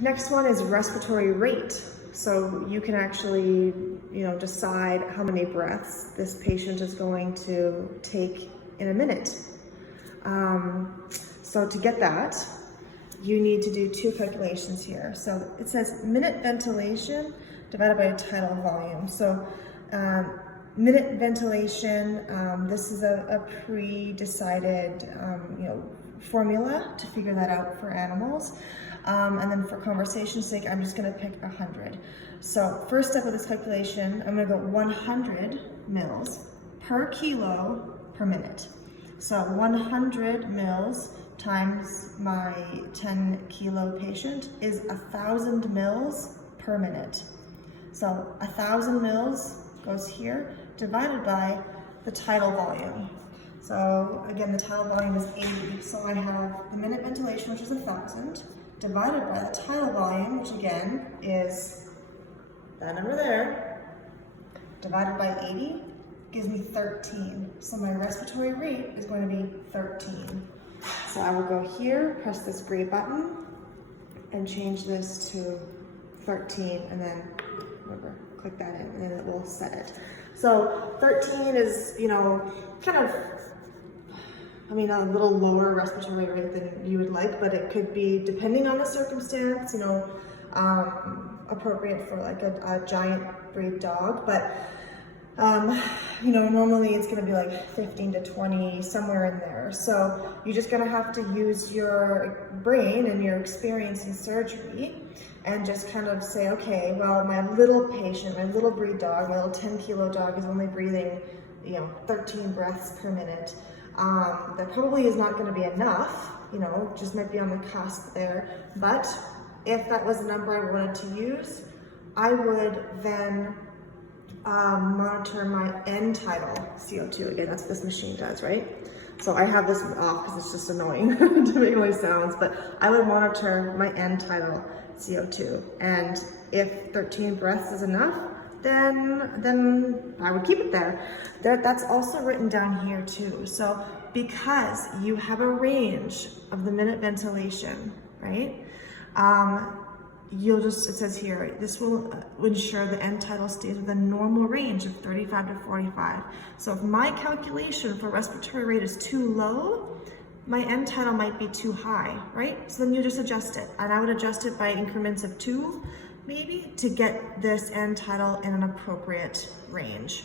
Next one is respiratory rate. So you can actually, decide how many breaths this patient is going to take in a minute. So to get that, you need to do two calculations here. So it says minute ventilation divided by tidal volume. So minute ventilation, this is a pre-decided formula to figure that out for animals. And then for conversation's sake, I'm just gonna pick 100. So first step of this calculation, I'm gonna go 100 mils per kilo per minute. So 100 mils times my 10 kilo patient is 1,000 mils per minute. So 1,000 mils goes here, divided by the tidal volume. So again, the tidal volume is 80. So I have the minute ventilation, which is 1,000, divided by the tidal volume, which again is that number there, divided by 80, gives me 13. So my respiratory rate is going to be 13. So I will go here, press this gray button, and change this to 13, and then remember, click that in, and then it will set it. So 13 is, kind of, a little lower respiratory rate than you would like, but it could be, depending on the circumstance, appropriate for like a giant breed dog. But normally it's going to be like 15 to 20, somewhere in there. So you're just going to have to use your brain and your experience in surgery and just kind of say, okay, well, my little patient, my little breed dog, my little 10 kilo dog is only breathing, 13 breaths per minute. That probably is not going to be enough, just might be on the cusp there. But if that was the number I wanted to use, I would then monitor my end tidal CO2. Again, that's what this machine does, right? So I have this off because it's just annoying to make noise sounds, but I would monitor my end tidal CO2. And if 13 breaths is enough, then I would keep it there. That's also written down here too. So because you have a range of the minute ventilation, right? It says here, this will ensure the end tidal stays within a normal range of 35 to 45. So if my calculation for respiratory rate is too low, my end tidal might be too high, right? So then you just adjust it. And I would adjust it by increments of 2, maybe, to get this end tidal in an appropriate range.